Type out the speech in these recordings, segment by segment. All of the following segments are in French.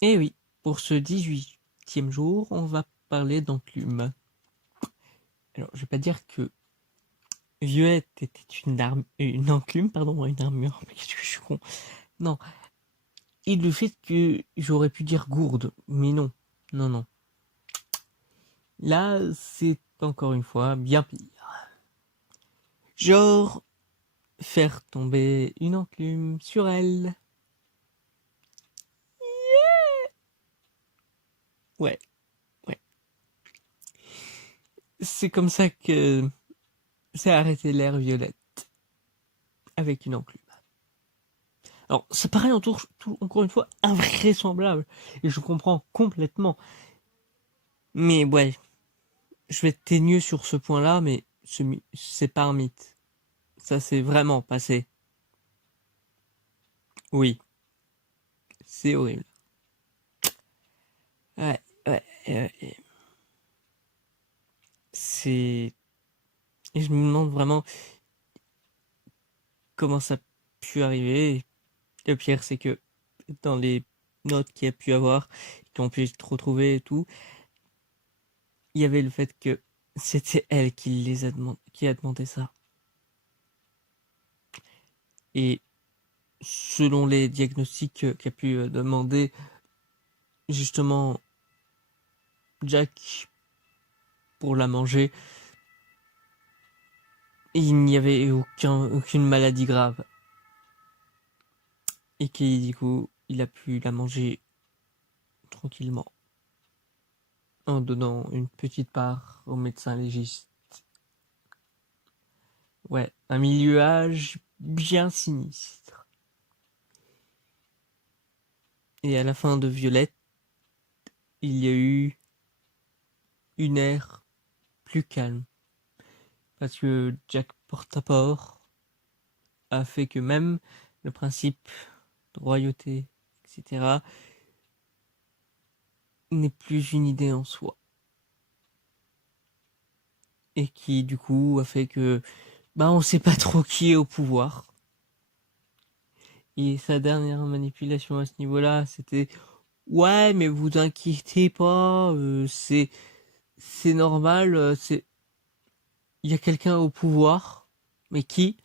Et oui, pour ce 18e jour, on va parler d'enclume. Alors, je vais pas dire que Violette était une enclume, pardon, une armure. Qu'est-ce que je suis con. Non. Et le fait que j'aurais pu dire gourde, mais non. Non, non. Là, c'est encore une fois bien pire. Genre, faire tomber une enclume sur elle. Ouais, ouais. C'est comme ça que c'est arrêté l'air Violette. Avec une enclume. Alors, ça paraît encore une fois invraisemblable. Et je comprends complètement. Mais ouais, je vais être teigneux sur ce point-là, mais c'est pas un mythe. Ça s'est vraiment passé. Oui, c'est horrible. Ouais, ouais, c'est... Et je me demande vraiment comment ça a pu arriver. Le pire, c'est que dans les notes qu'il y a pu avoir, qui ont pu être retrouvées et tout, il y avait le fait que c'était elle qui a demandé ça. Et selon les diagnostics qu'a pu demander justement Jack pour la manger, il n'y avait aucune maladie grave. Et qui, du coup, il a pu la manger tranquillement en donnant une petite part au médecin légiste. Ouais, un milieuage bien sinistre. Et à la fin de Violette, il y a eu une ère plus calme. Parce que Jack Portaport a fait que même le principe de royauté, etc., n'est plus une idée en soi. Et qui, du coup, a fait que, bah, on sait pas trop qui est au pouvoir. Et sa dernière manipulation à ce niveau-là, c'était, ouais, mais vous inquiétez pas, c'est normal, il y a quelqu'un au pouvoir. Mais qui?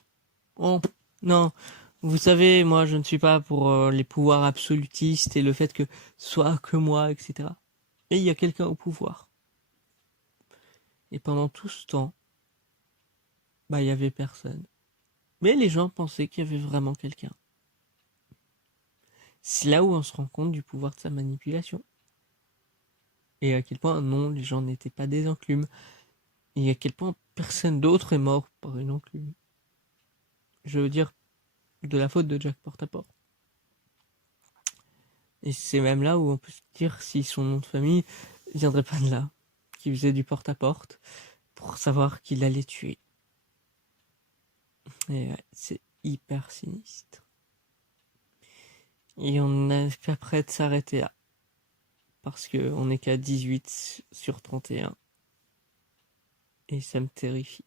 Oh, non. Vous savez, moi, je ne suis pas pour les pouvoirs absolutistes et le fait que ce soit que moi, etc. Et il y a quelqu'un au pouvoir. Et pendant tout ce temps, bah, il y avait personne. Mais les gens pensaient qu'il y avait vraiment quelqu'un. C'est là où on se rend compte du pouvoir de sa manipulation. Et à quel point, non, les gens n'étaient pas des enclumes. Et à quel point personne d'autre est mort par une enclume. Je veux dire, de la faute de Jack Portaport. Et c'est même là où on peut se dire si son nom de famille viendrait pas de là. Qui faisait du porte-à-porte pour savoir qu'il allait tuer. Et ouais, c'est hyper sinistre. Et on n'est pas prêt de s'arrêter là. Parce qu'on n'est qu'à 18 sur 31. Et ça me terrifie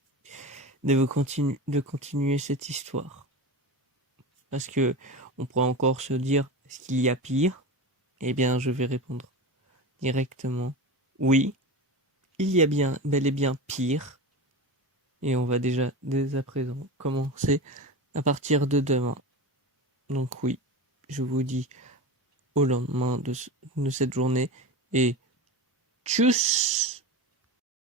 de continuer cette histoire. Parce que on pourrait encore se dire, est-ce qu'il y a pire? Eh bien, je vais répondre directement. Oui, il y a bien, bel et bien pire. Et on va déjà, dès à présent, commencer à partir de demain. Donc oui, je vous dis au lendemain de cette journée. Et tchuss!